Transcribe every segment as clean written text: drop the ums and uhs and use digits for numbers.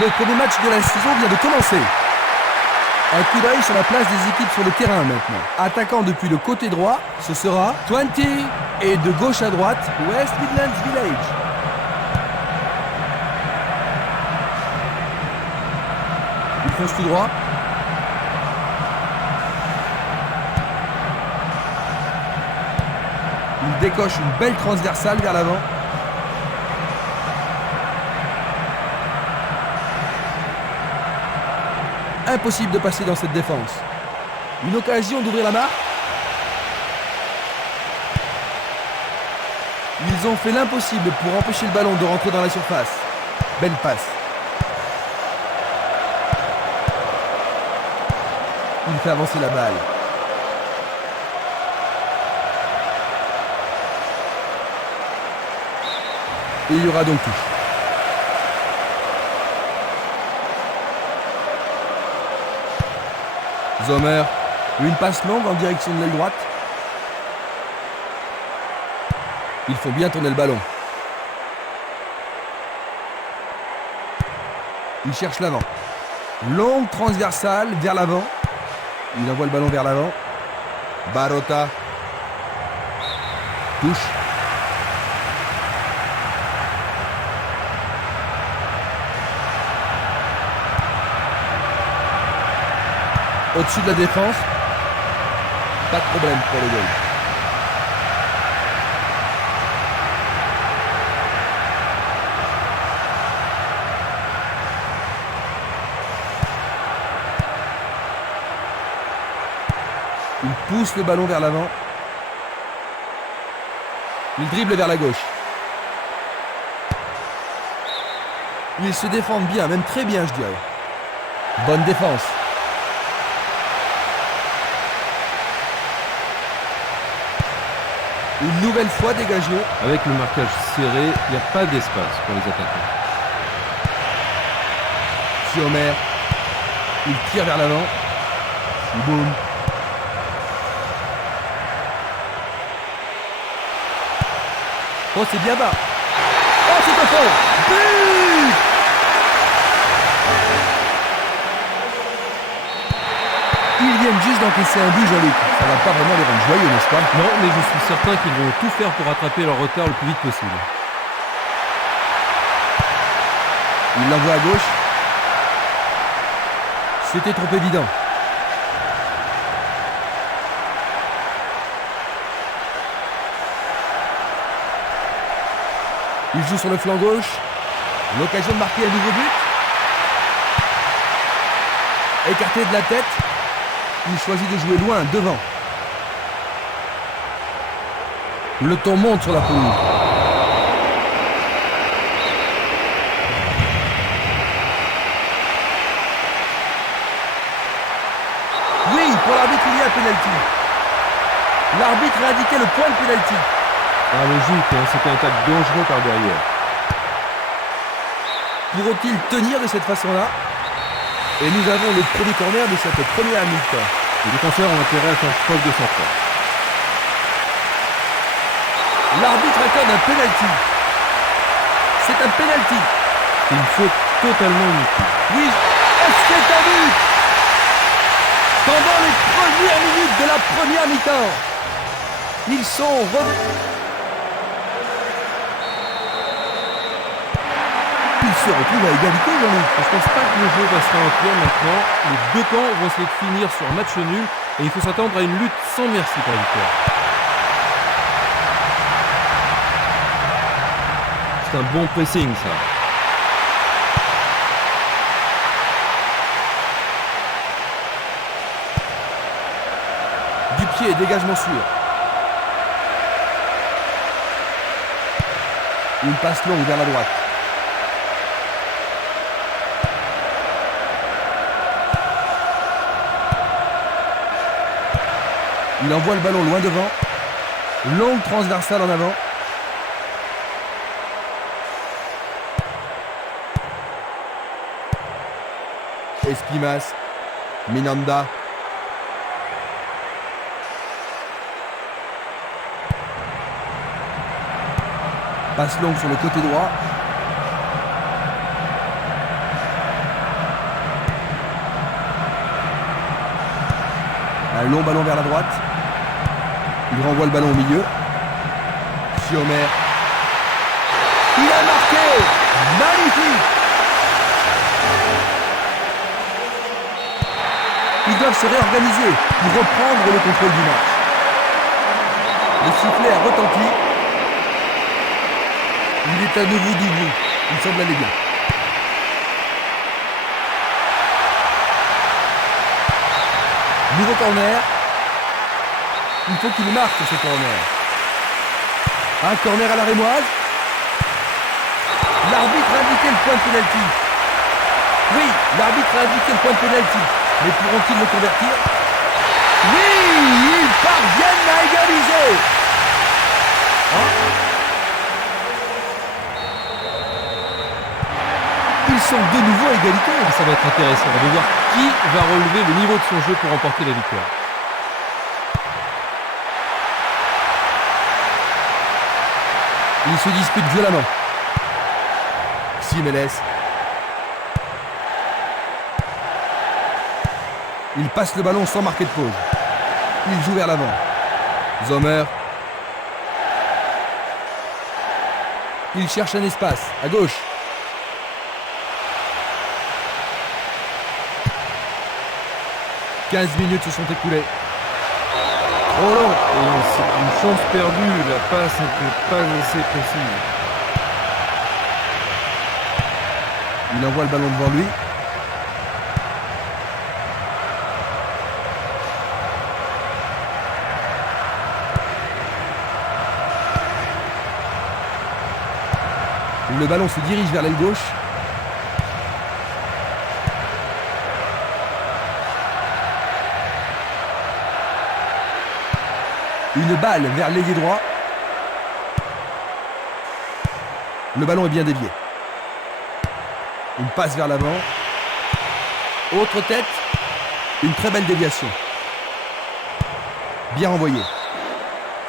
Le premier match de la saison vient de commencer. Un coup d'œil sur la place des équipes sur le terrain maintenant. Attaquant depuis le côté droit, ce sera 20. Et de gauche à droite, West Midlands Village. Il fonce tout droit. Il décoche une belle transversale vers l'avant. Impossible de passer dans cette défense. Une occasion d'ouvrir la marque. Ils ont fait l'impossible pour empêcher le ballon de rentrer dans la surface. Belle passe. Il fait avancer la balle. Et il y aura donc touche. Sommer, une passe longue en direction de l'aile droite. Il faut bien tourner le ballon. Il cherche l'avant. Longue transversale vers l'avant. Il envoie le ballon vers l'avant. Barota. Touche. Au-dessus de la défense. Pas de problème pour le goal. Il pousse le ballon vers l'avant. Il dribble vers la gauche. Ils se défendent bien, même très bien, je dirais. Bonne défense. Une nouvelle fois dégagé. Avec le marquage serré, il n'y a pas d'espace pour les attaquants. Sommer. Il tire vers l'avant. Boum. Oh, c'est bien bas. Oh, c'est au fond. But! Ils viennent juste d'encaisser un but, Jean-Luc. Ça va pas vraiment les rendre joyeux, n'est-ce pas? Non, mais je suis certain qu'ils vont tout faire pour rattraper leur retard le plus vite possible. Il l'envoie à gauche. C'était trop évident. Il joue sur le flanc gauche. L'occasion de marquer un nouveau but. Écarté de la tête. Il choisit de jouer loin, devant. Le ton monte sur la pelouse. Oui, pour l'arbitre, il y a pénalty. L'arbitre a indiqué le point de pénalty. Ah, logique, hein, c'était un tacle dangereux par derrière. Pourront-ils tenir de cette façon-là? Et nous avons le premier corner de cette première mi-temps. Les défenseurs ont intérêt à faire preuve de sang-froid. L'arbitre accorde un penalty. C'est un penalty. C'est une faute totalement inutile. Oui, c'est un but. Pendant les premières minutes de la première mi-temps, ils sont revenus. Ils se retrouvent à égalité, Jean-Luc. Je pense pas que le jeu passera en clair maintenant. Les deux camps vont essayer de finir sur un match nul et il faut s'attendre à une lutte sans merci pour la victoire. C'est un bon pressing, ça. Du pied, dégagement sûr. Une passe longue vers la droite. Il envoie le ballon loin devant. Longue transversale en avant. Espimas. Minanda. Passe longue sur le côté droit. Un long ballon vers la droite. Il renvoie le ballon au milieu. Siomer. Il a marqué. Magnifique. Ils doivent se réorganiser pour reprendre le contrôle du match. Le sifflet a retenti. Il est à nouveau debout. Il semble aller bien. Nouveau corner. Il faut qu'il marque ce corner. Un corner à la rémoise. L'arbitre a indiqué le point de pénalty. Oui, l'arbitre a indiqué le point de pénalty. Mais pourront-ils le convertir? Oui, ils parviennent à égaliser. Ils sont de nouveau à égalité. Ça va être intéressant de voir qui va relever le niveau de son jeu pour remporter la victoire. Ils se disputent violemment. Jiménez. Il passe le ballon sans marquer de pause. Il joue vers l'avant. Sommer. Il cherche un espace, à gauche. « 15 minutes se sont écoulées. Oh non, c'est une chance perdue, la passe n'était pas assez précise. Il envoie le ballon devant lui. Le ballon se dirige vers l'aile gauche. Une balle vers l'ailier droit. Le ballon est bien dévié. Une passe vers l'avant. Autre tête. Une très belle déviation. Bien renvoyé.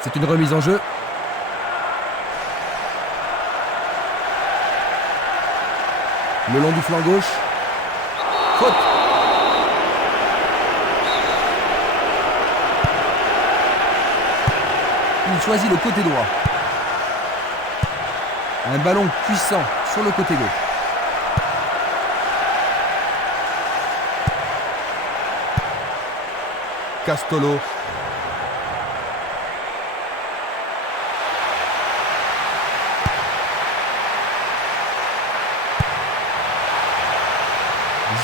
C'est une remise en jeu. Le long du flanc gauche. Faute. Il choisit le côté droit. Un ballon puissant sur le côté gauche. Castolo.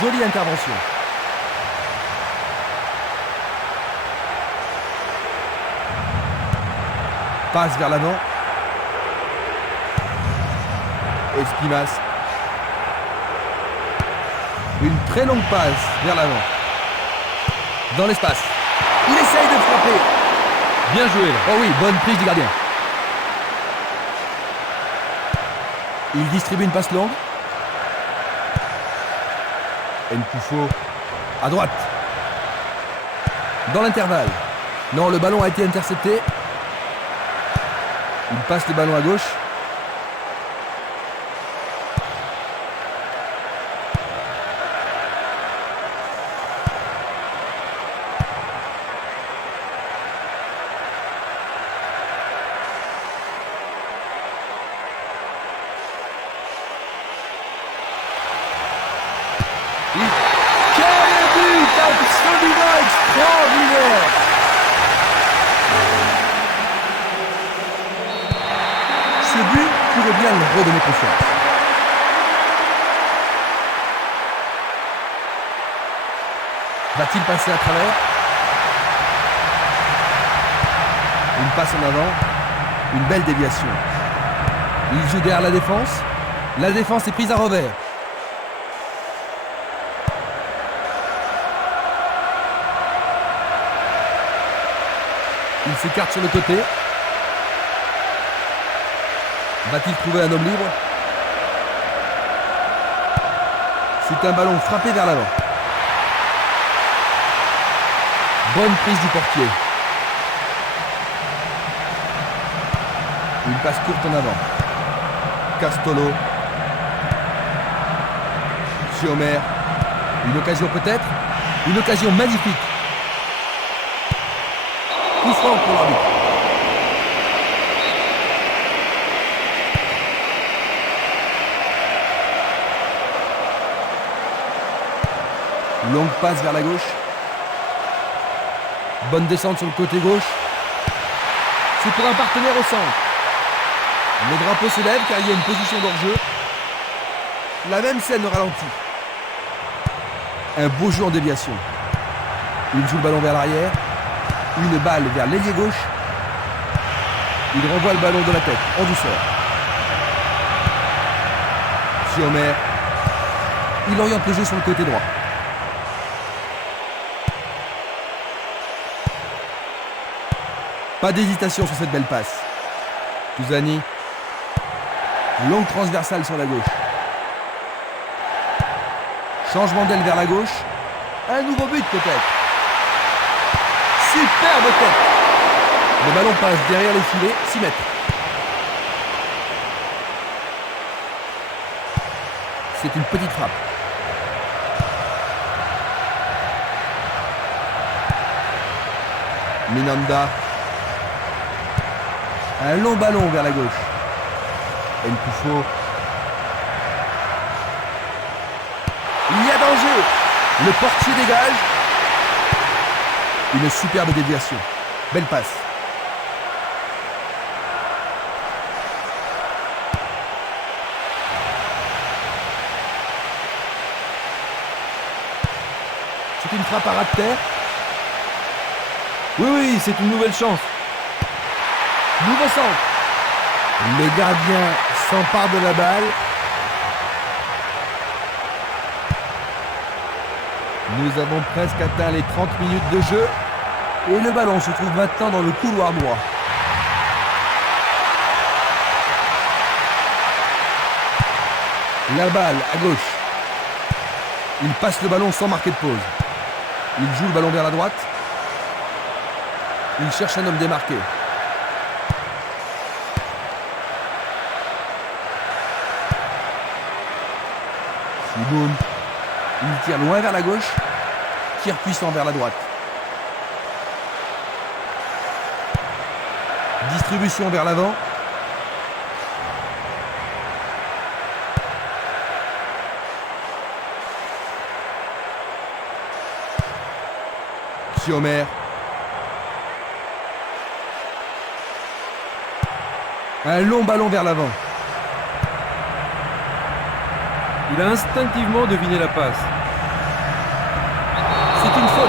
Jolie intervention. Passe vers l'avant. Espimas. Une très longue passe vers l'avant. Dans l'espace. Il essaye de frapper. Bien joué là. Oh oui, bonne prise du gardien. Il distribue une passe longue. Nkoufo à droite. Dans l'intervalle. Non, le ballon a été intercepté. Il passe le ballon à gauche. Quel but absolument extraordinaire! Ce but pourrait bien leur redonner confiance. Va-t-il passer à travers? Une passe en avant. Une belle déviation. Il joue derrière la défense. La défense est prise à revers. Il s'écarte sur le côté. Va-t-il trouver un homme libre? C'est un ballon frappé vers l'avant. Bonne prise du portier. Une passe courte en avant. Castolo. Siomer. Une occasion peut-être. Une occasion magnifique. Coup franc pour l'arbitre. Longue passe vers la gauche. Bonne descente sur le côté gauche. C'est pour un partenaire au centre. Le drapeau se lève car il y a une position d'hors-jeu. La même scène au ralenti. Un beau jeu en déviation. Il joue le ballon vers l'arrière. Une balle vers l'ailier gauche. Il renvoie le ballon de la tête en douceur. Homer. Il oriente le jeu sur le côté droit. Pas d'hésitation sur cette belle passe. Touzani. Longue transversale sur la gauche. Changement d'aile vers la gauche. Un nouveau but peut-être. Superbe tête. Le ballon passe derrière les filets, 6 mètres. C'est une petite frappe. Minanda. Un long ballon vers la gauche. Nkufo. Il y a danger. Le portier dégage. Une superbe déviation. Belle passe. C'est une frappe à ras de terre. Oui, c'est une nouvelle chance. Nouveau centre. Les gardiens s'emparent de la balle. Nous avons presque atteint les 30 minutes de jeu. Et le ballon se trouve maintenant dans le couloir droit. La balle à gauche. Il passe le ballon sans marquer de pause. Il joue le ballon vers la droite. Il cherche un homme démarqué. Siboun. Il tire loin vers la gauche. Tir puissant vers la droite. Distribution vers l'avant. Homer. Un long ballon vers l'avant. Il a instinctivement deviné la passe. C'est une faute.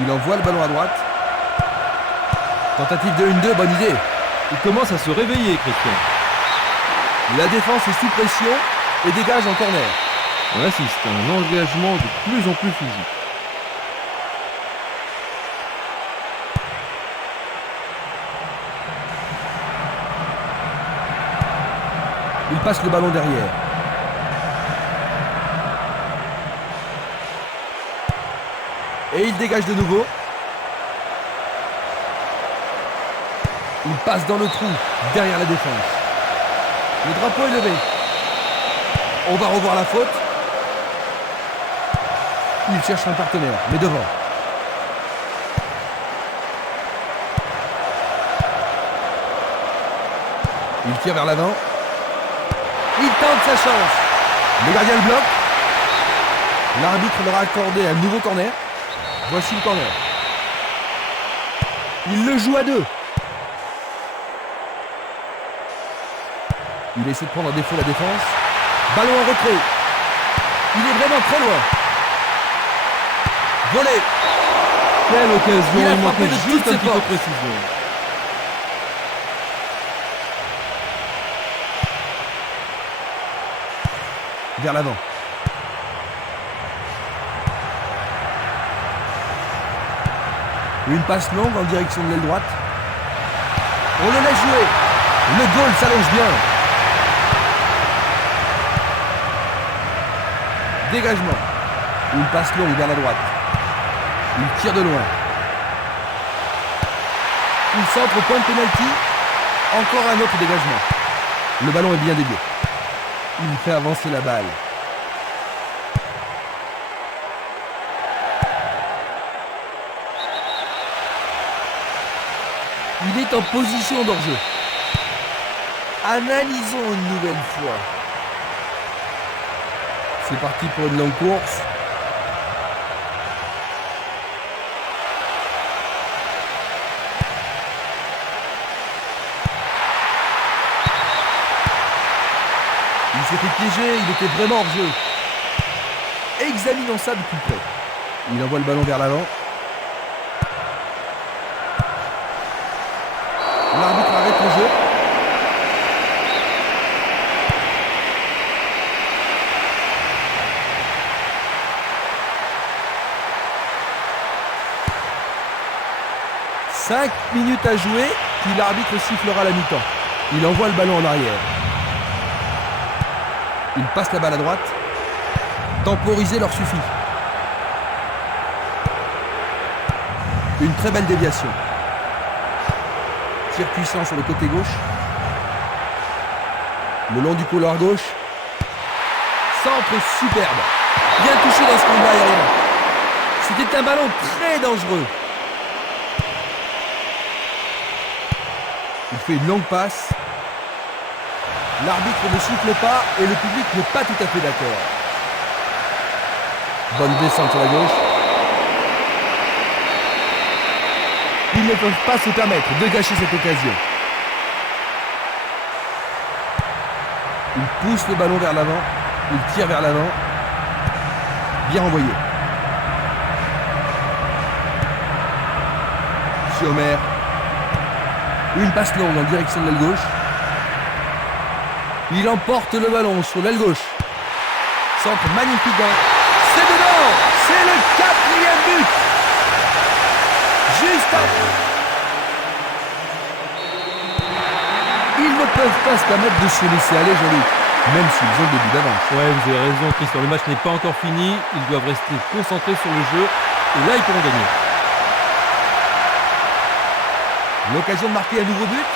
Il envoie le ballon à droite. Tentative de 1-2, bonne idée. Il commence à se réveiller, Christian. La défense est sous pression et dégage en corner. On assiste à un engagement de plus en plus physique. Il passe le ballon derrière. Et il dégage de nouveau. Il passe dans le trou, derrière la défense. Le drapeau est levé. On va revoir la faute. Il cherche un partenaire, mais devant. Il tire vers l'avant. Il tente sa chance. Le gardien le bloque. L'arbitre leur a accordé un nouveau corner. Voici le corner. Il le joue à deux. Il essaie de prendre en défaut la défense. Ballon en retrait. Il est vraiment très loin. Volé. Quelle occasion, Il a il frappé manquait de juste toutes un ses petit peu de forces. précision. Vers l'avant. Une passe longue en direction de l'aile droite. On le laisse jouer. Le goal s'allonge bien. Dégagement. Une passe longue vers la droite. Il tire de loin. Il centre au point de pénalty. Encore un autre dégagement. Le ballon est bien dévié. Il fait avancer la balle. Il est en position d'hors-jeu. Analysons une nouvelle fois. C'est parti pour une longue course. Il s'est fait piéger, il était vraiment hors jeu. Examinons ça de plus près. Il envoie le ballon vers l'avant. L'arbitre arrête le jeu. Cinq minutes à jouer, puis l'arbitre sifflera la mi-temps. Il envoie le ballon en arrière. Il passe la balle à droite. Temporiser leur suffit. Une très belle déviation. Tir puissant sur le côté gauche. Le long du couloir gauche. Centre superbe. Bien touché dans ce combat aérien. C'était un ballon très dangereux. Il fait une longue passe. L'arbitre ne siffle pas et le public n'est pas tout à fait d'accord. Bonne descente sur la gauche. Ils ne peuvent pas se permettre de gâcher cette occasion. Il pousse le ballon vers l'avant. Il tire vers l'avant. Bien envoyé. Sommer. Une passe longue en direction de l'aile gauche. Il emporte le ballon sur l'aile gauche. Centre magnifique dans... C'est dedans! C'est le 4e but! Juste après. Ils ne peuvent pas se permettre de se laisser aller, Jean-Luc, même s'ils ont le début d'avance. Ouais, vous avez raison, Christian. Le match n'est pas encore fini. Ils doivent rester concentrés sur le jeu. Et là, ils pourront gagner. L'occasion de marquer un nouveau but.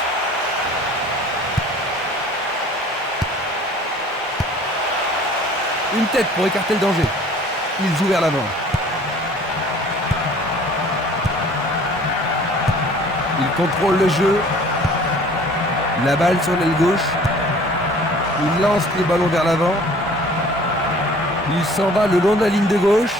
Une tête pour écarter le danger. Il joue vers l'avant. Il contrôle le jeu. La balle sur l'aile gauche. Il lance les ballons vers l'avant. Il s'en va le long de la ligne de gauche.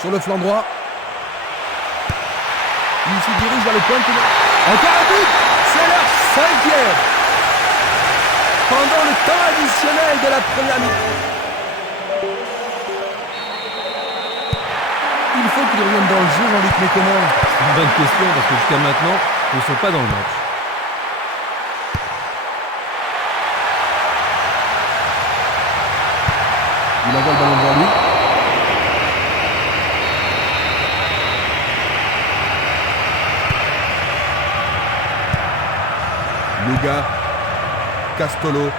Sur le flanc droit. Il se dirige vers le point de pénalty. Encore un but. C'est leur 5e. Pendant le temps additionnel de la première mi-temps. Il faut qu'ils reviennent dans le jeu, Jean-Luc, mais comment? C'est une bonne question parce que jusqu'à maintenant, ils ne sont pas dans le match. Il envoie le ballon devant lui. Luga, Castolo.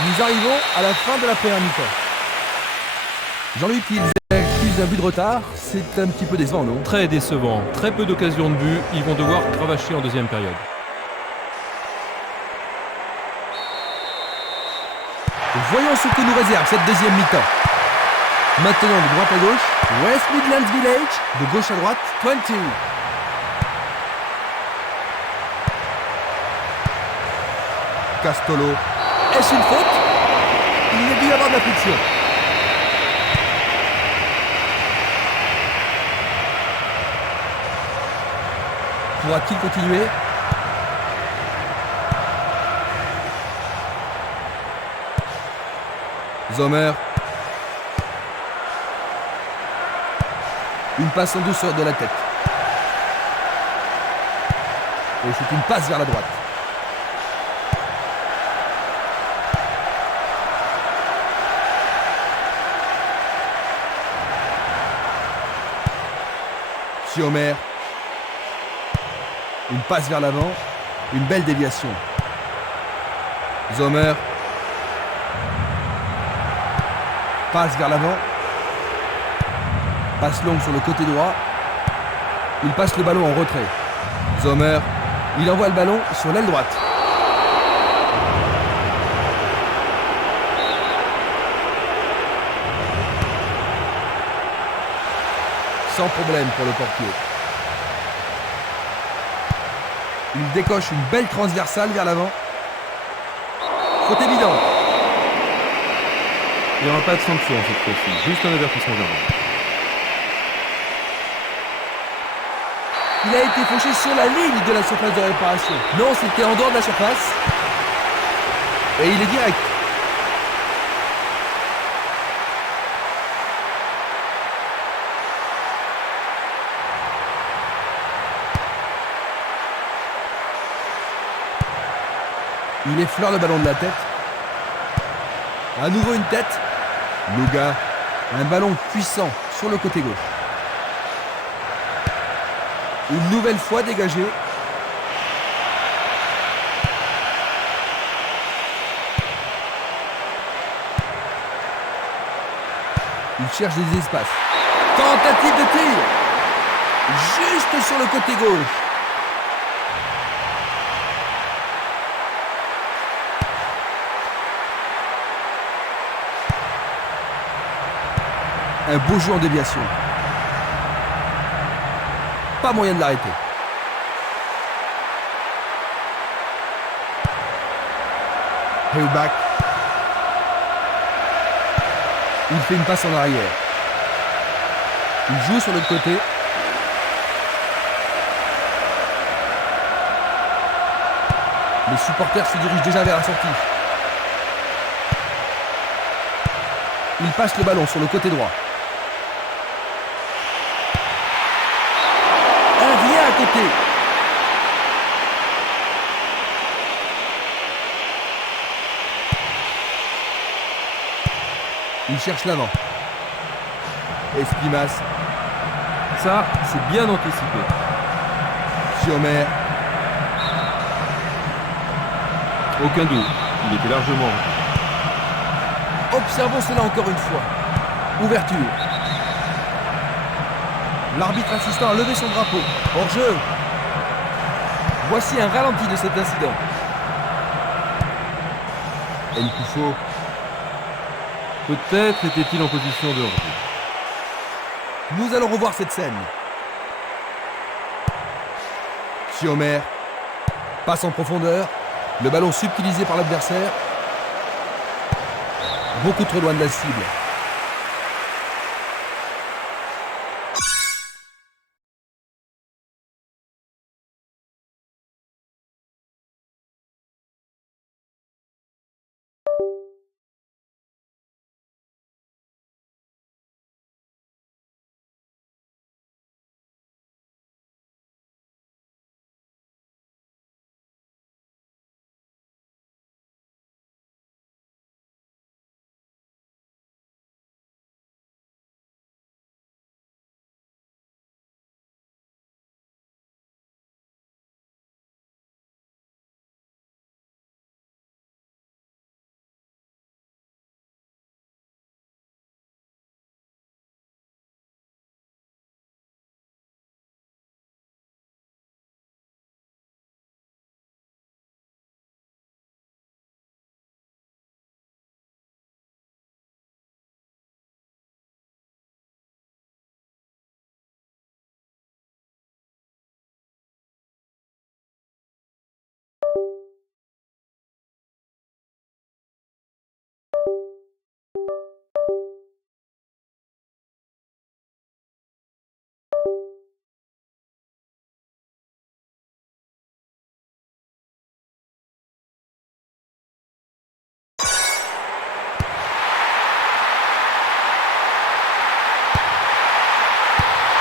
Nous arrivons à la fin de la première mi-temps. Jean-Luc, ils accusent un but de retard. C'est un petit peu décevant, non? Très décevant. Très peu d'occasions de but. Ils vont devoir cravacher en deuxième période. Voyons ce que nous réserve cette deuxième mi-temps. Maintenant de droite à gauche, West Midlands Village, de gauche à droite, 20. Castolo. Est-ce une faute? Il y a dû y avoir de la friction. Pourra-t-il continuer? Sommer. Une passe en douceur de la tête. Et c'est une passe vers la droite. Siomer. Une passe vers l'avant. Une belle déviation. Zomer. Passe vers l'avant. Passe longue sur le côté droit. Il passe le ballon en retrait. Zomer. Il envoie le ballon sur l'aile droite. Sans problème pour le portier. Il décoche une belle transversale vers l'avant. Faute évidente. Il n'y aura pas de sanction cette fois-ci, juste un avertissement verbal. Il a été fauché sur la ligne de la surface de réparation. Non, c'était en dehors de la surface. Et il est direct. Il effleure le ballon de la tête. À nouveau une tête. Luga. Un ballon puissant sur le côté gauche. Une nouvelle fois dégagé. Il cherche des espaces. Tentative de tir. Juste sur le côté gauche. Un beau jeu en déviation. Pas moyen de l'arrêter. Hellback. Il fait une passe en arrière. Il joue sur l'autre côté. Les supporters se dirigent déjà vers la sortie. Il passe le ballon sur le côté droit. Un rien à côté. Il cherche l'avant. Espimas. Ça, c'est bien anticipé. Siomer. Aucun doute, il était largement en retard. Observons cela encore une fois. Ouverture. L'arbitre assistant a levé son drapeau. Hors-jeu. Voici un ralenti de cet incident. Nkoufo. Peut-être était-il en position de hors-jeu. Nous allons revoir cette scène. Siomer. Passe en profondeur. Le ballon subtilisé par l'adversaire. Beaucoup trop loin de la cible.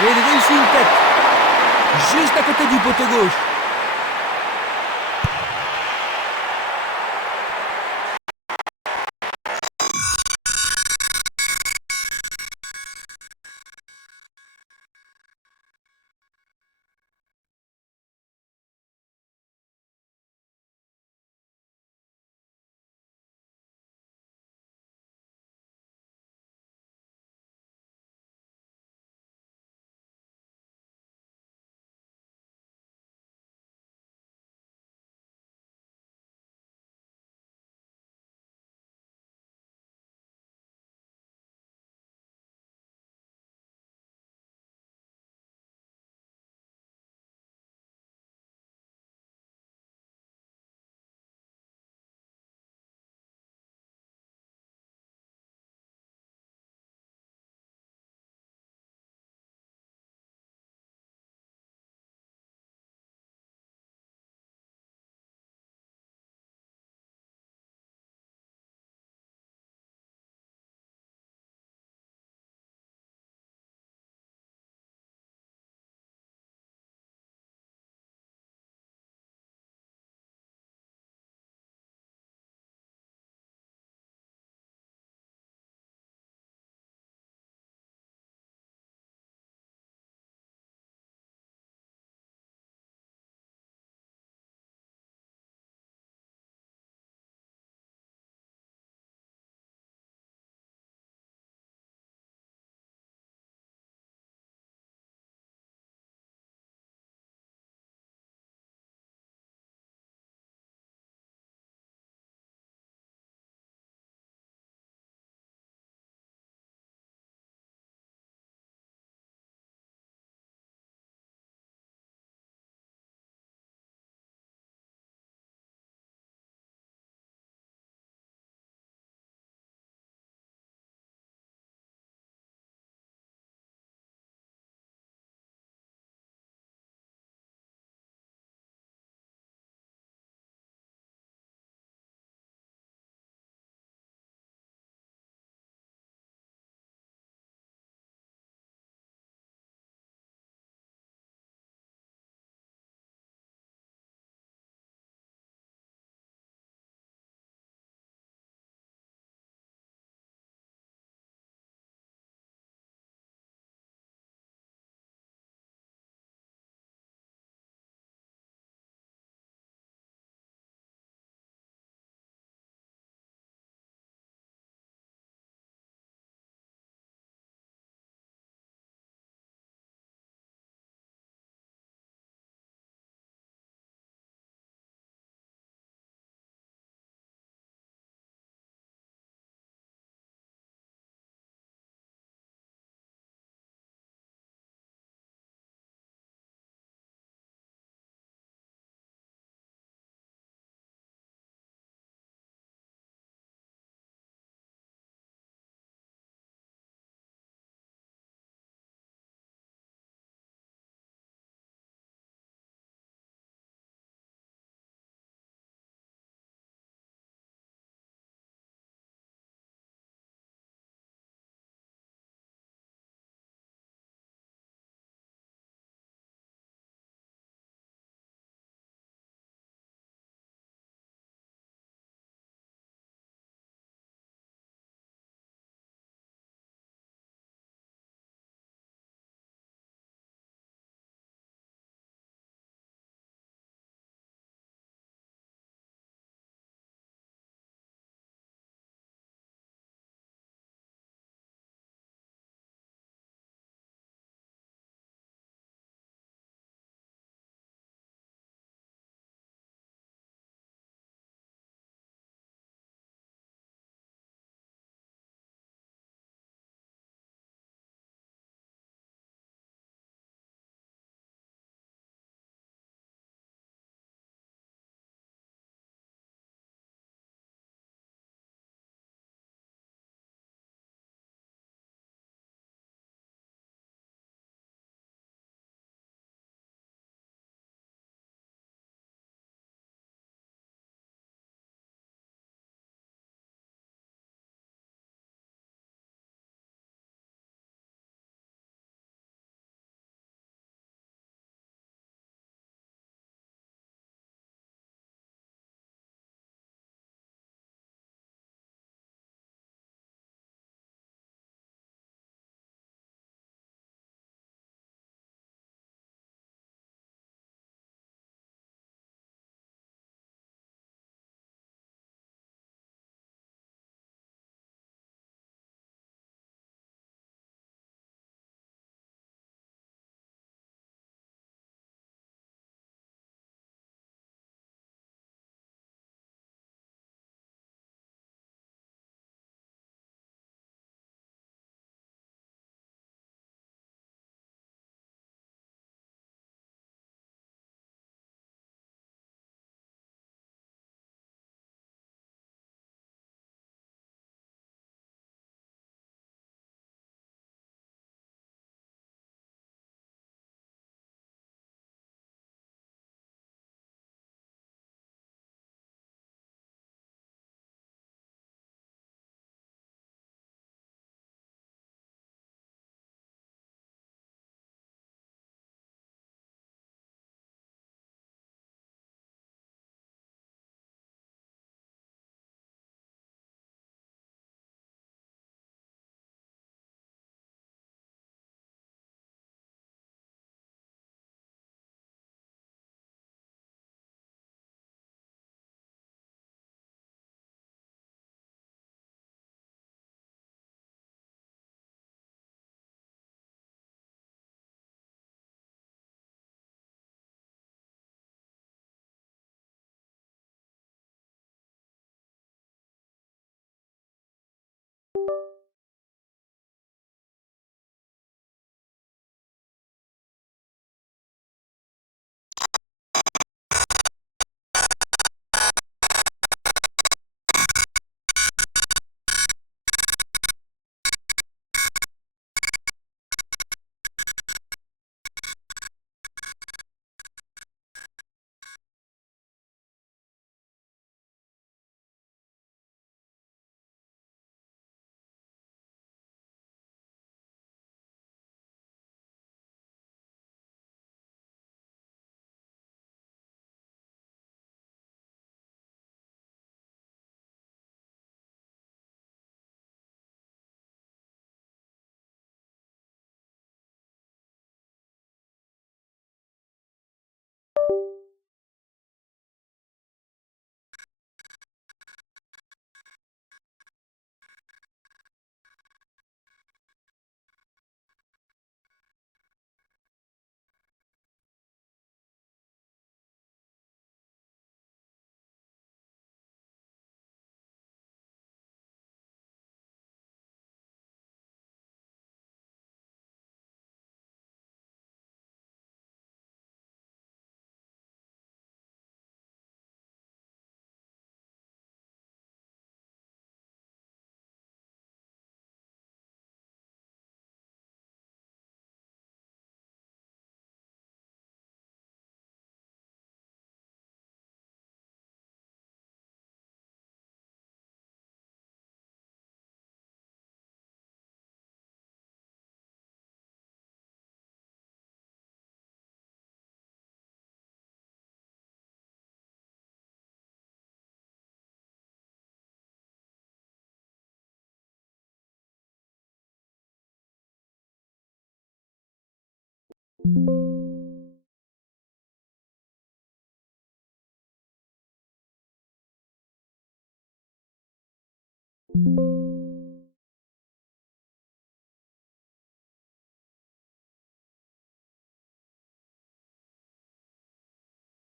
Et il réussit une tête. Juste à côté du poteau gauche.